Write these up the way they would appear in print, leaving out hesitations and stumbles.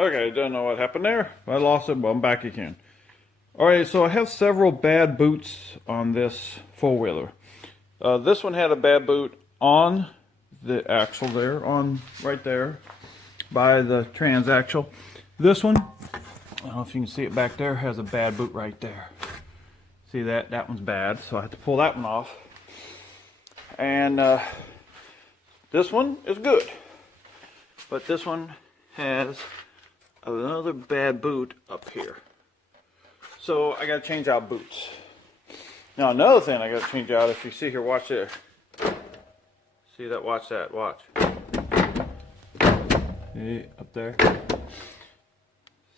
Okay, don't know what happened there. I lost it, but I'm back again. Alright, so I have several bad boots on this four-wheeler. This one had a bad boot on the axle there, on right there by the transaxle. This one, I don't know if you can see it back there, has a bad boot right there. See that? That one's bad, so I have to pull that one off. And this one is good. But this one has another bad boot up here. So I gotta change out boots. Now another thing I gotta change out, if you see here, watch there. See that? Watch that, watch. See, up there.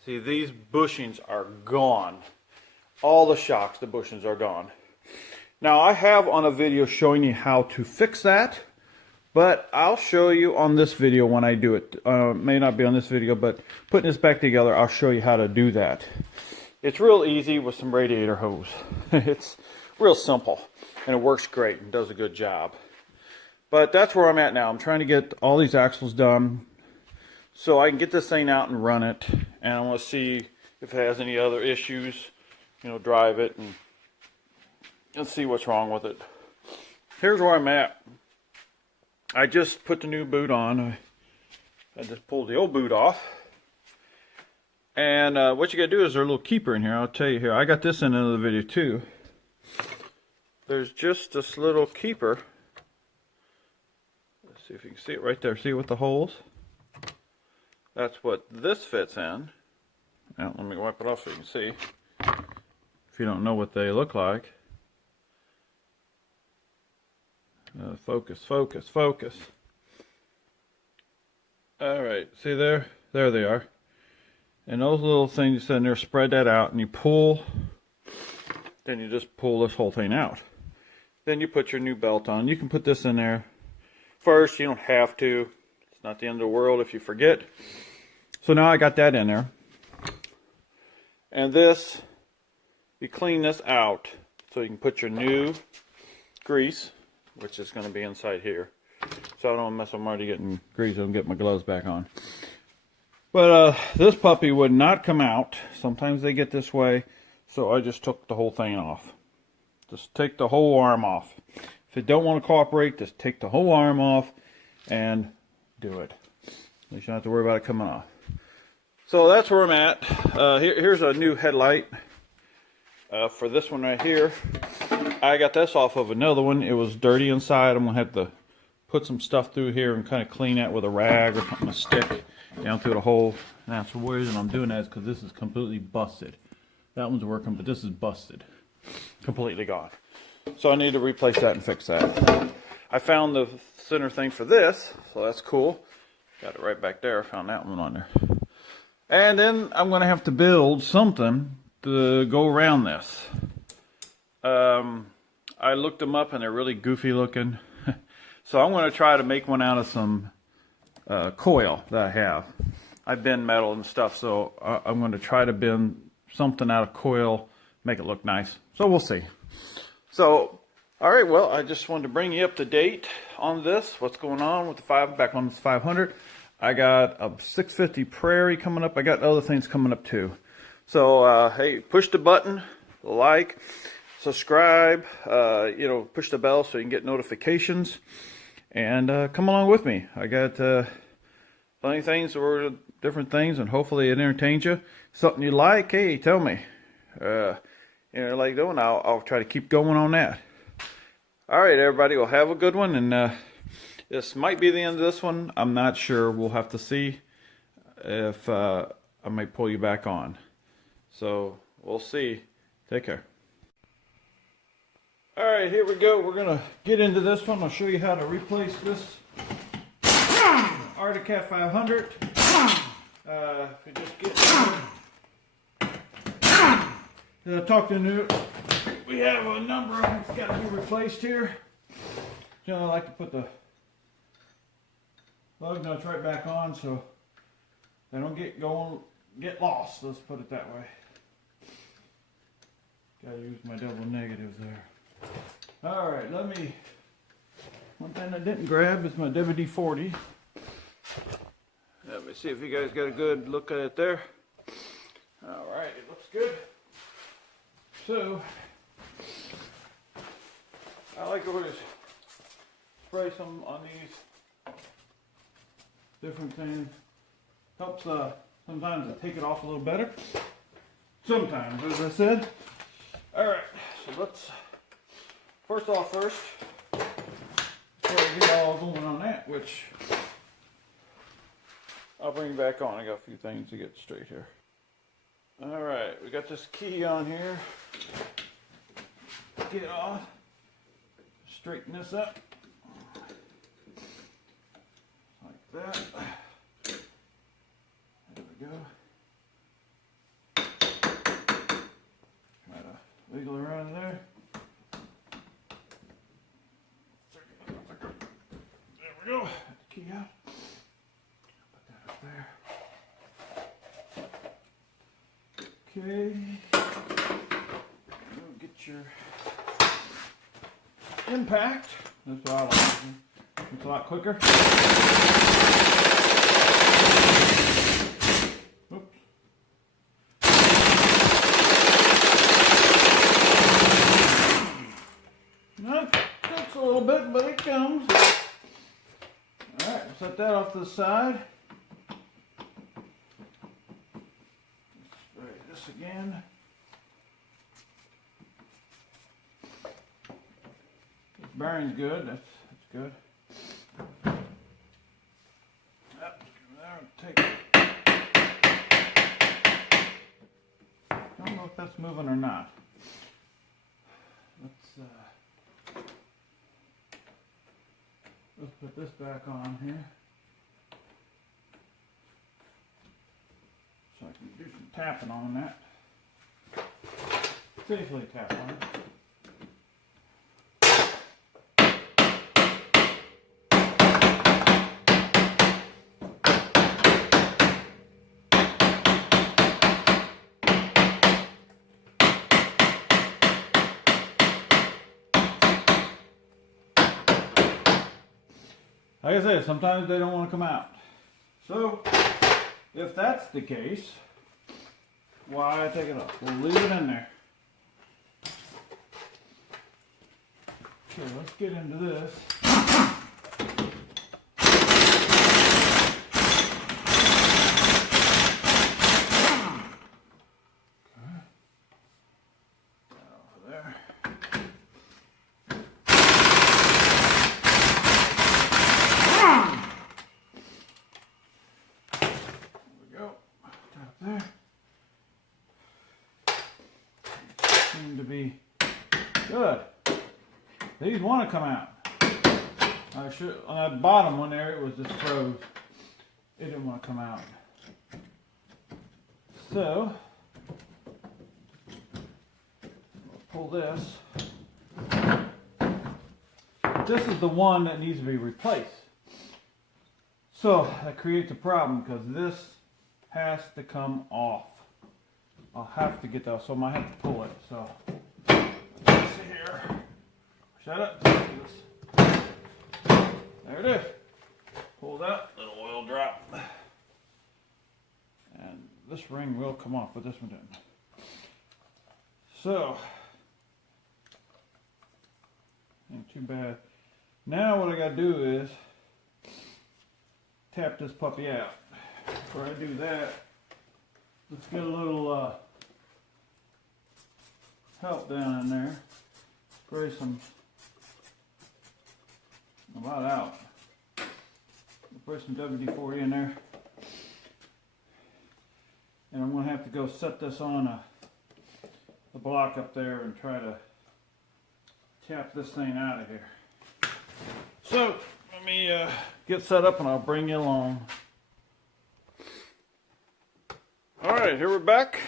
See, these bushings are gone. All the shocks, the bushings are gone. Now I have on a video showing you how to fix that, but I'll show you on this video when I do it. May not be on this video, but putting this back together, I'll show you how to do that. It's real easy with some radiator hose. It's real simple, and it works great and does a good job. But that's where I'm at now. I'm trying to get all these axles done so I can get this thing out and run it, and I want to see if it has any other issues, you know, drive it and see what's wrong with it. Here's where I'm at. I just put the new boot on. I just pulled the old boot off. And what you gotta do is there's a little keeper in here. I'll tell you here. I got this in another video too. There's just this little keeper. Let's see if you can see it right there. See with the holes? That's what this fits in. Now, let me wipe it off so you can see. If you don't know what they look like. Focus, focus, focus. Alright, see there? There they are. And those little things you sit in there, spread that out and you pull. Then you just pull this whole thing out. Then you put your new belt on. You can put this in there first. You don't have to. It's not the end of the world if you forget. So now I got that in there. And this, you clean this out so you can put your new grease, which is going to be inside here. So I don't mess. I'm already getting grease. I'll get my gloves back on. But this puppy would not come out. Sometimes they get this way. So I just took the whole thing off. Just take the whole arm off. If you don't want to cooperate, just take the whole arm off and do it. At least you don't have to worry about it coming off. So that's where I'm at. Here's a new headlight for this one right here. I got this off of another one. It was dirty inside. I'm going to have to put some stuff through here and kind of clean that with a rag or something, a stick down through the hole. And that's the reason I'm doing that is because this is completely busted. That one's working, but this is busted. Completely gone. So I need to replace that and fix that. I found the center thing for this, so that's cool. Got it right back there. I found that one on there. And then I'm going to have to build something to go around this. I looked them up and they're really goofy looking. So I'm going to try to make one out of some coil that I have. I bend metal and stuff, so I'm going to try to bend something out of coil, make it look nice. So we'll see. So, alright, well, I just wanted to bring you up to date on this. What's going on with the back on this 500. I got a 650 Prairie coming up. I got other things coming up too. So, hey, push the button, like, subscribe, you know, push the bell so you can get notifications. And come along with me. I got plenty of things or different things, and hopefully it entertains you. Something you like, hey, tell me. You know, like doing, I'll try to keep going on that. All right, everybody, well, have a good one, and this might be the end of this one. I'm not sure. We'll have to see if I might pull you back on. So we'll see. Take care. All right, here we go. We're gonna get into this one. I'll show you how to replace this Arctic Cat 500. If you just get talk to new, we have a number of them that's got to be replaced here. You know, I like to put the lug nuts right back on so they don't get lost. Let's put it that way. Gotta use my double negatives there. Alright, one thing I didn't grab is my WD-40. Let me see if you guys got a good look at it there. All right, it looks good. So, I like to always spray some on these different things. Helps sometimes to take it off a little better. Sometimes, as I said. All right, so let's first, before we get all going on that, which I'll bring back on. I got a few things to get straight here. All right, we got this key on here. Get off. Straighten this up. Like that. There we go. Try to wiggle around there. There we go. Got the key out. Put that up there. Okay. Get your impact. That's what I like. It's a lot quicker. Oops. No, takes a little bit, but it comes. All right, set that off to the side. Spray this again. This bearing's good. That's good. Take. Don't know if that's moving or not. Let's put this back on here. So I can do some tapping on that. Safely tap on it. Like I said, sometimes they don't want to come out. So, if that's the case, why take it off? We'll leave it in there. Okay, let's get into this. To be good. These want to come out. I should on that bottom one there, it was just froze. It didn't want to come out. So we'll pull this. This is the one that needs to be replaced. So that creates a problem because this has to come off. I'll have to get that, so I might have to pull it. So, let's see here. Shut up. There it is. Pull that, little oil drop. And this ring will come off, but this one didn't. So, ain't too bad. Now what I gotta do is tap this puppy out. Before I do that, let's get a little help down in there. Spray some about out. Spray some WD-40 in there. And I'm going to have to go set this on a block up there and try to tap this thing out of here. So, let me get set up and I'll bring you along. Alright, here we're back.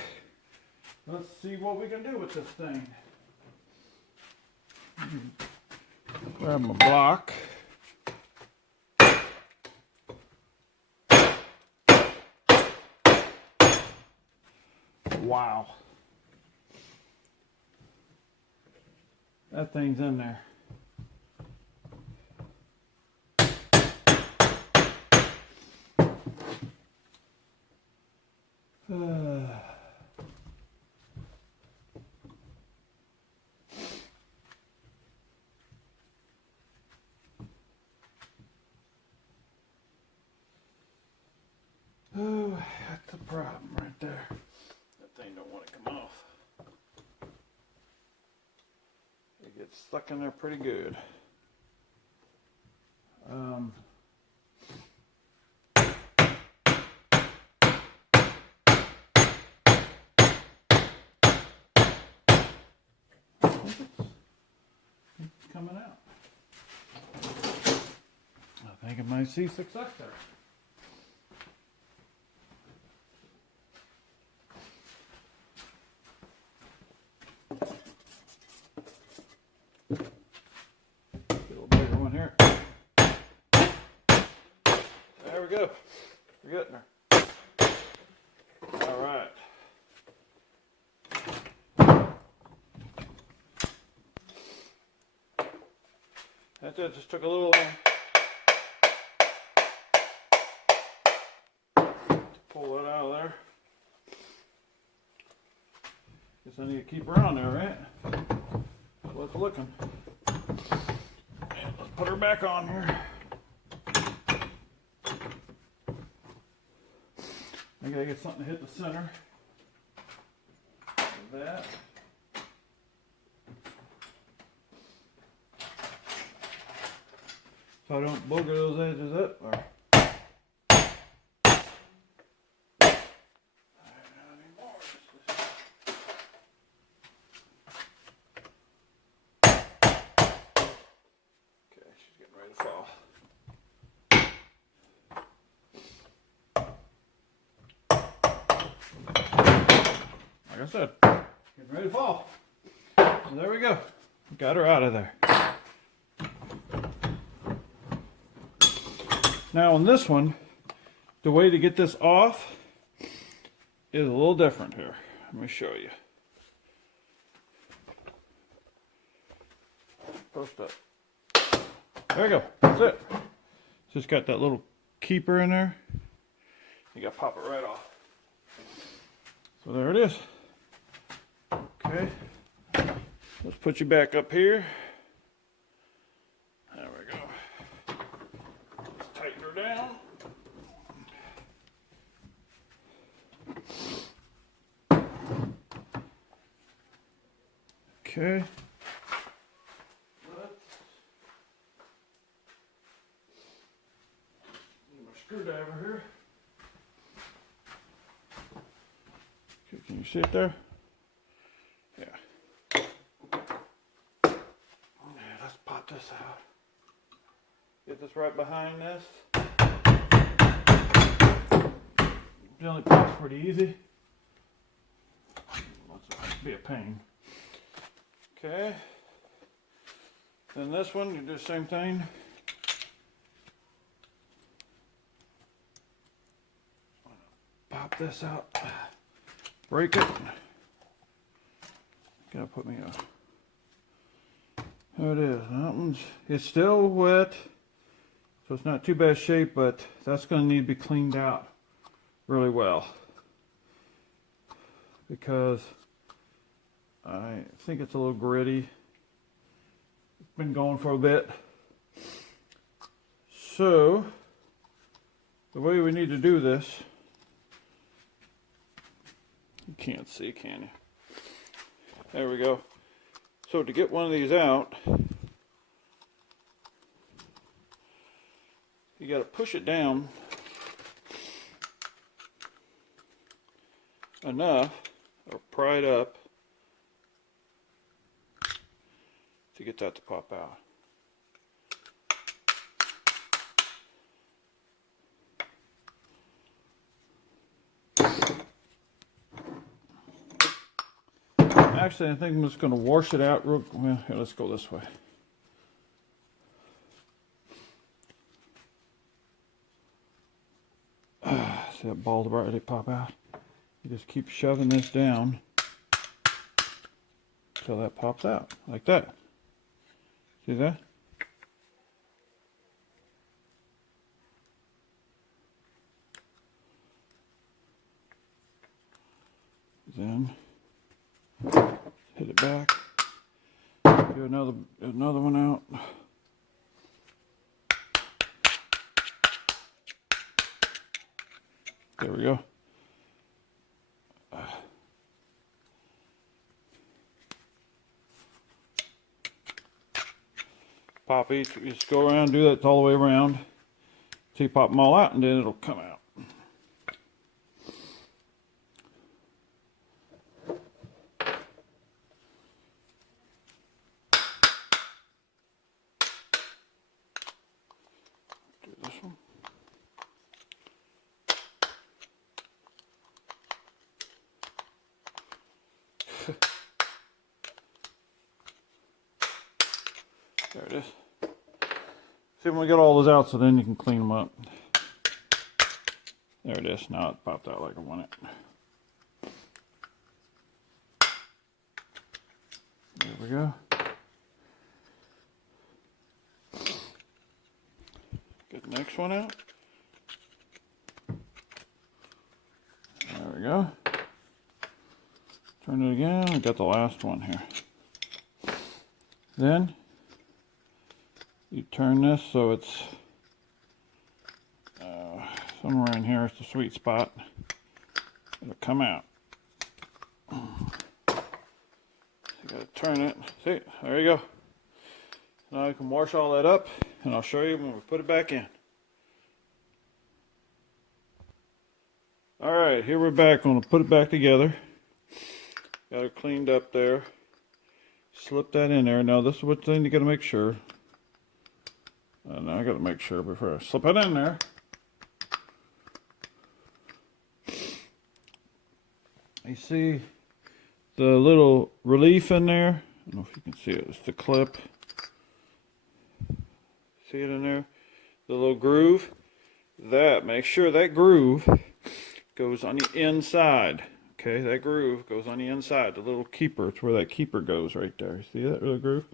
Let's see what we can do with this thing. Grab my block. Wow. That thing's in there. Oh, that's the problem right there. That thing don't want to come off. It gets stuck in there pretty good. It's coming out. I think it might see success there. Get a little bigger one here. There we go. We're getting her. All right. That's it. Just took a little pull that out of there. Guess I need to keep her on there, right? That's what it's looking. And let's put her back on here. I gotta get something to hit the center of that. So I don't booger those edges up. Or... Okay, she's getting ready to fall. Like I said, getting ready to fall. So there we go. Got her out of there. Now on this one, the way to get this off is a little different here. Let me show you. First up. There you go. That's it. Just got that little keeper in there. You gotta pop it right off. So there it is. Okay. Let's put you back up here. There we go. Let's tighten her down. Okay. Need my screwdriver here. Okay, can you see it there? Yeah. Yeah, let's pop this out. Get this right behind this. Generally pops pretty easy. Let's be a pain. Okay. Then this one, you do the same thing. Pop this out. Break it. Gotta put me a... There it is. That one's... It's still wet. So it's not too bad shape, but that's going to need to be cleaned out really well. Because I think it's a little gritty. It's been going for a bit. So, the way we need to do this... You can't see, can you? There we go. So to get one of these out, you got to push it down enough, or pry it up, to get that to pop out. Actually, I think I'm just going to wash it out real quick. Well, here, let's go this way. See that ball already pop out? You just keep shoving this down until that pops out, like that. See that? Then hit it back. Do another one out. There we go. Pop each, just go around, do that all the way around. So you pop them all out and then it'll come out. Do this one. There it is. See, when we get all those out, so then you can clean them up. There it is. Now it popped out like I want it. There we go. Get the next one out. There we go. Turn it again. I got the last one here. Then you turn this so it's somewhere in here. It's the sweet spot. It'll come out. You gotta turn it. See, there you go. Now you can wash all that up, and I'll show you when we put it back in. All right, here we're back. I'm gonna put it back together. Got it cleaned up there. Slip that in there. Now this is what thing you gotta make sure. Now I gotta make sure before I slip it in there. You see the little relief in there? I don't know if you can see it. It's the clip. See it in there? The little groove. Make sure that groove goes on the inside. Okay, that groove goes on the inside. The little keeper, it's where that keeper goes right there. See that little groove?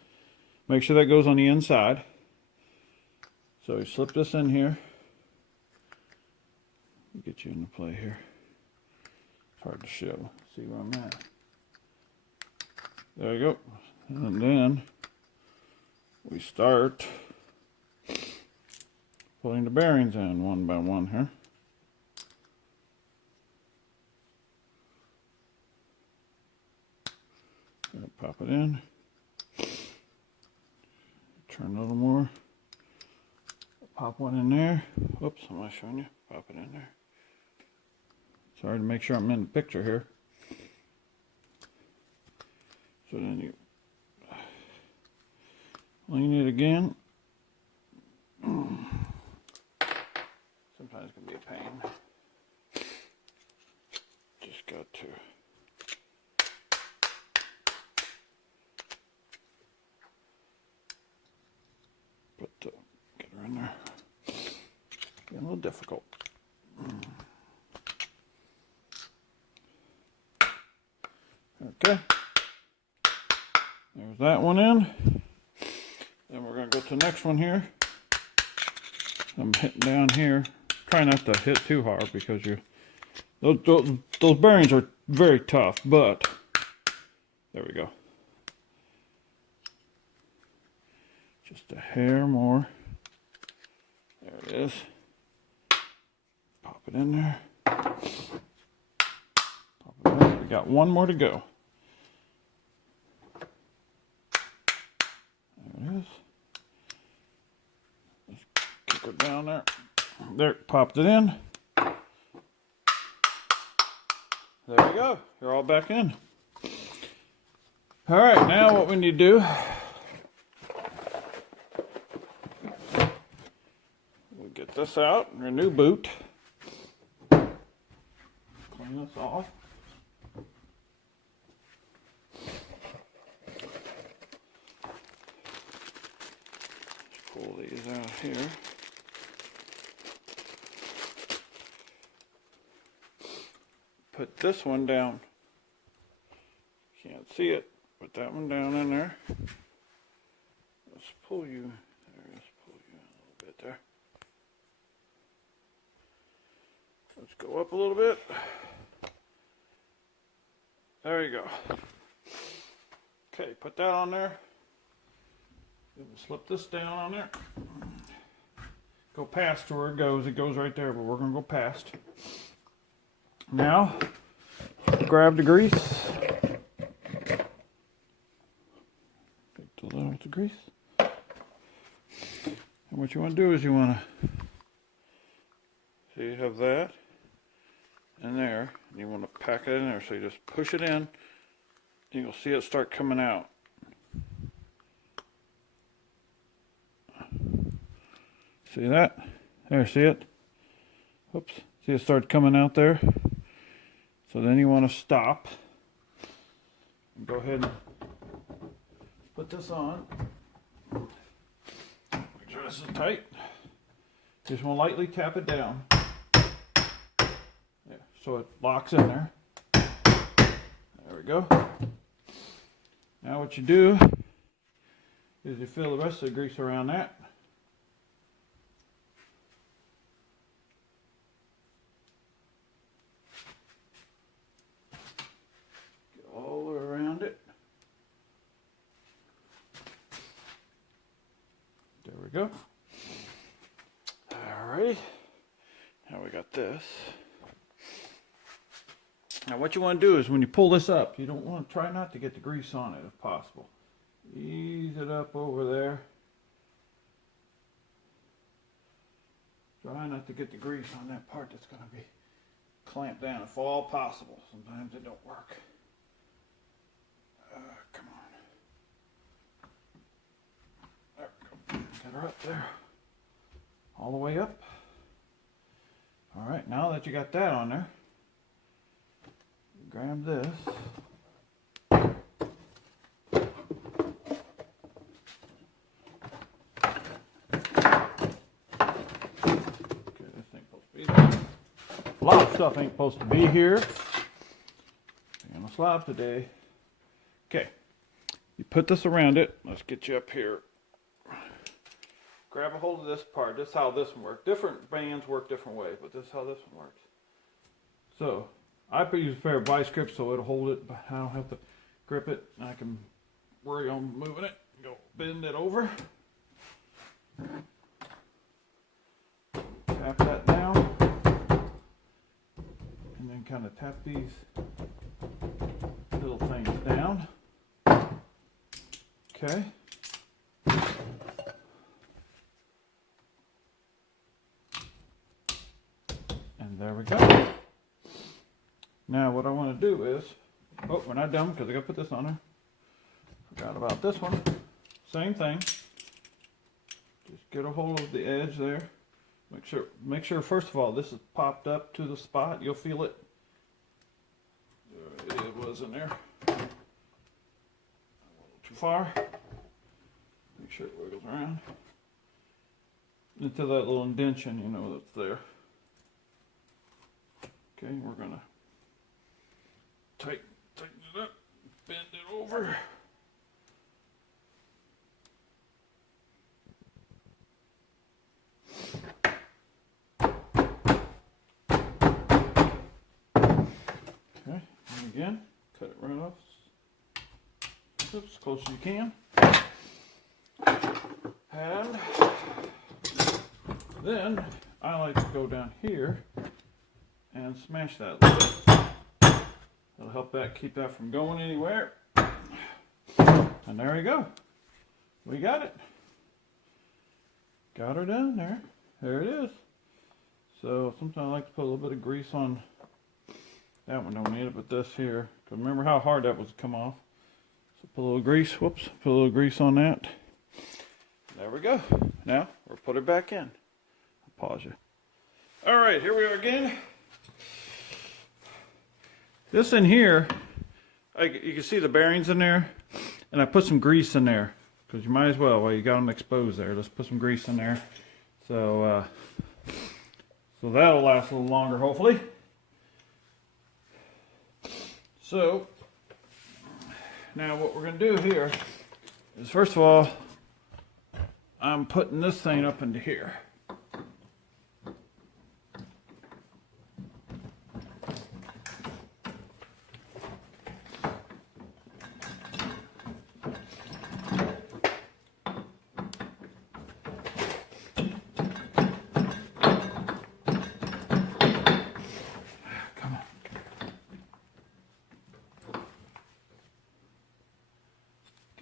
Make sure that goes on the inside. So you slip this in here. Get you into play here. It's hard to show. See where I'm at. There you go. And then we start putting the bearings in one by one here. Pop it in. Turn a little more. Pop one in there. Oops, I'm not showing you. Pop it in there. Sorry to make sure I'm in the picture here. So then you lean it again. Sometimes it can be a pain. Just got to get her in there. Getting a little difficult. Okay. There's that one in. Then we're going to go to the next one here. I'm hitting down here. Try not to hit too hard because those bearings are very tough, but there we go. Just a hair more. There it is. Pop it in there. Pop it in. We got one more to go. There it is. Let's kick it down there. There, popped it in. There we go. You're all back in. All right, now what we need to do, we'll get this out, your new boot. Clean this off. Let's pull these out here. Put this one down. Can't see it. Put that one down in there. Let's pull you. There, let's pull you a little bit there. Let's go up a little bit. There you go. Okay, put that on there. We'll slip this down on there. Go past to where it goes. It goes right there, but we're going to go past. Now, grab the grease. Get a little with the grease. And what you want to do is you want to, so you have that in there. And you want to pack it in there. So you just push it in. And you'll see it start coming out. See that? There, see it? Oops. See it start coming out there? So then you want to stop. And go ahead and put this on. Make sure this is tight. Just want to lightly tap it down. There, so it locks in there. There we go. Now what you do is you fill the rest of the grease around that. All around it. There we go. Alright. Now we got this. Now what you want to do is when you pull this up, you don't want to try not to get the grease on it if possible. Ease it up over there. Try not to get the grease on that part that's going to be clamped down if all possible. Sometimes it don't work. Come on. There we go. Get her up there. All the way up. Alright, now that you got that on there, grab this. Okay, this ain't supposed to be there. A lot of stuff ain't supposed to be here. On a slab today. Okay, you put this around it. Let's get you up here. Grab a hold of this part. This is how this one works. Different bands work different ways, but this is how this one works. So, I use a pair of vice grips so it'll hold it, but I don't have to grip it. I can worry on moving it. Go bend it over. Tap that down. And then kind of tap these little things down. Okay. And there we go. Now what I want to do is, oh, we're not done because I got to put this on there. Forgot about this one. Same thing. Just get a hold of the edge there. Make sure first of all this is popped up to the spot. You'll feel it. It was in there. A little too far. Make sure it wiggles around into that little indentation, you know, that's there. Okay, we're gonna tighten it up, bend it over. Okay, and again, cut it right off. Oops, as close as you can. And then I like to go down here and smash that a little bit. That'll help that keep that from going anywhere. And there you go. We got it. Got her down there. There it is. So sometimes I like to put a little bit of grease on that one. Don't need it, but this here. Cause remember how hard that was to come off. So put a little grease. Whoops. Put a little grease on that. There we go. Now we'll put it back in. I'll pause you. All right, here we are again. This in here, you can see the bearings in there, and I put some grease in there because you might as well while you got them exposed there. Let's put some grease in there, so that'll last a little longer, hopefully. So now what we're going to do here is, first of all, I'm putting this thing up into here.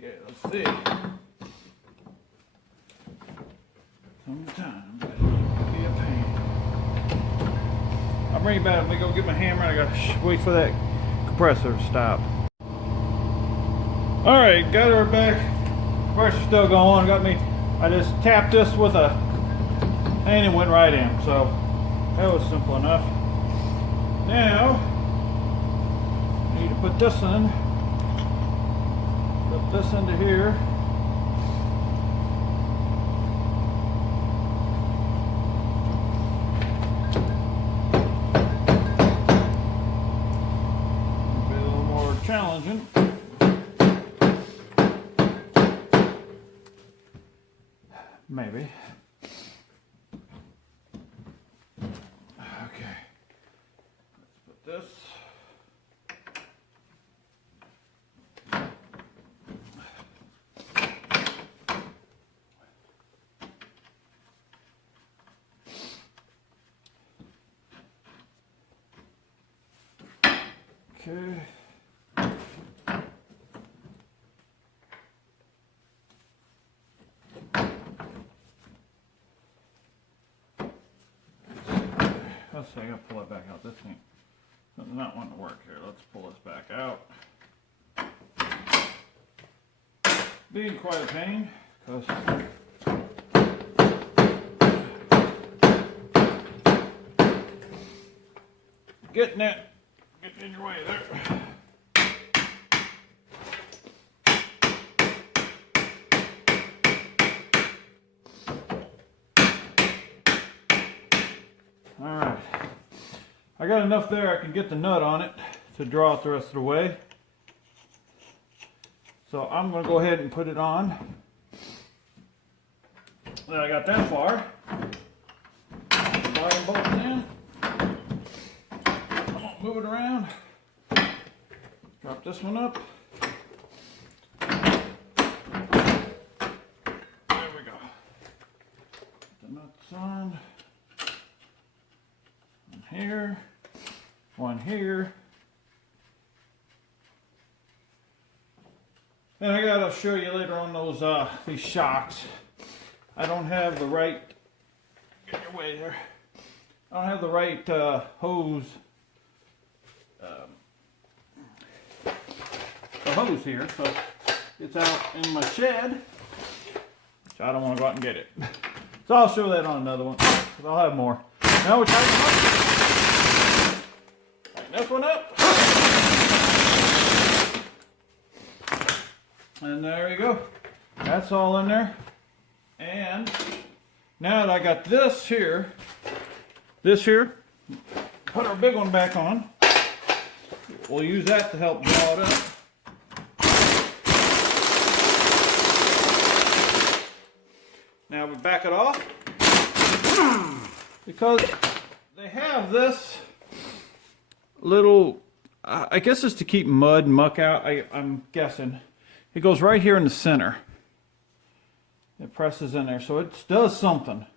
Okay, let's see. Sometimes it can be a pain. I'll bring you back. Let me go get my hammer. I gotta wait for that compressor to stop. Alright, got her back. Compressor's still going. Got me. I just tapped this with a and it went right in. So that was simple enough. Now I need to put this in. Put this into here. Be a little more challenging. Maybe. Okay. Let's put this. Okay. Let's see, I gotta pull it back out. This thing does not want to work here. Let's pull this back out. Being quite a pain, because getting in your way there. Alright, I got enough there I can get the nut on it to draw it the rest of the way. So I'm going to go ahead and put it on. Then I got that far. The bottom bolt in. I'm going to move it around. Drop this one up. There we go. Put the nuts on. Here, one here, and I gotta show you later on those these shocks. I don't have the right, get your way there. I don't have the right hose, the hose here, so it's out in my shed, which I don't want to go out and get it. So I'll show that on another one, because I'll have more. Now we're tighten them up. Tighten this one up. And there you go. That's all in there. And now that I got this here, put our big one back on. We'll use that to help draw it up. Now we back it off. Because they have this little, I guess it's to keep mud and muck out, I'm guessing. It goes right here in the center. It presses in there, so it does something.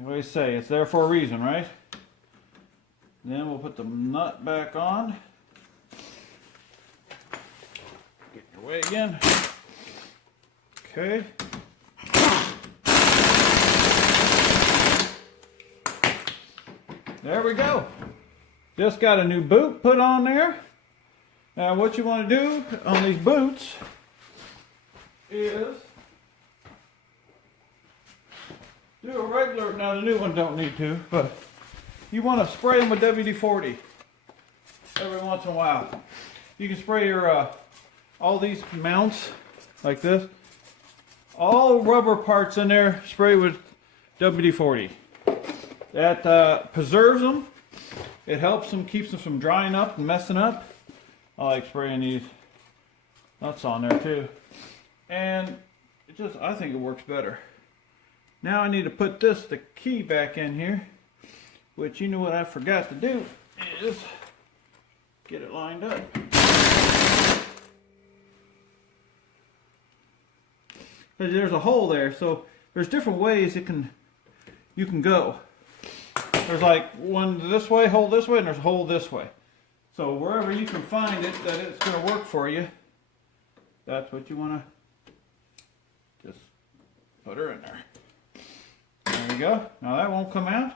Like I say, it's there for a reason, right? Then we'll put the nut back on. Get your way again. Okay. There we go. Just got a new boot put on there. Now what you want to do on these boots is do a regular, now the new one don't need to, but you want to spray them with WD-40 every once in a while. You can spray your all these mounts like this. All rubber parts in there, spray with WD-40. That preserves them. It helps them, keeps them from drying up and messing up. I like spraying these nuts on there too. And it just, I think it works better. Now I need to put the key back in here, which you know what I forgot to do is get it lined up. There's a hole there, so there's different ways you can go. There's like one this way, hole this way, and there's a hole this way. So wherever you can find it that it's going to work for you, that's what you want to just put her in there. There we go. Now that won't come out.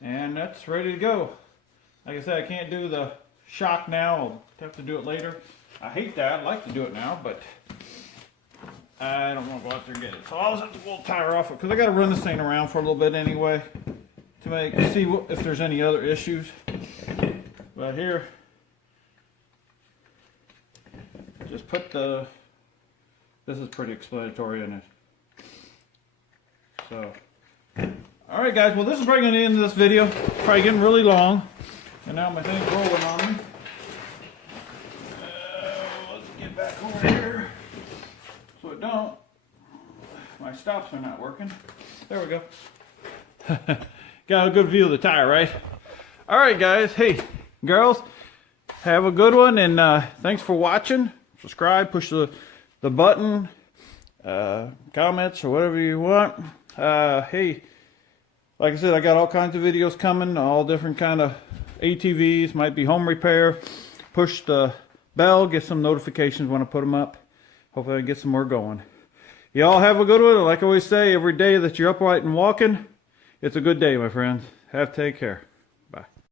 And that's ready to go. Like I said, I can't do the shock now. I'll have to do it later. I hate that. I'd like to do it now, but I don't want to go out there and get it. So I'll just have to pull the tire off it because I got to run this thing around for a little bit anyway to see if there's any other issues. But here, just put this is pretty explanatory in it. So, all right, guys. Well, this is probably going to end this video. Probably getting really long, and now my thing's rolling on me. Let's get back over here so it don't. My stops are not working. There we go. Got a good view of the tire, right? All right, guys. Hey, girls, have a good one, and thanks for watching. Subscribe, push the button, comments or whatever you want. Hey, like I said, I got all kinds of videos coming, all different kind of ATVs, might be home repair. Push the bell, get some notifications when I put them up. Hopefully I can get some more going. Y'all have a good one. Like I always say, every day that you're upright and walking, it's a good day, my friends. Take care.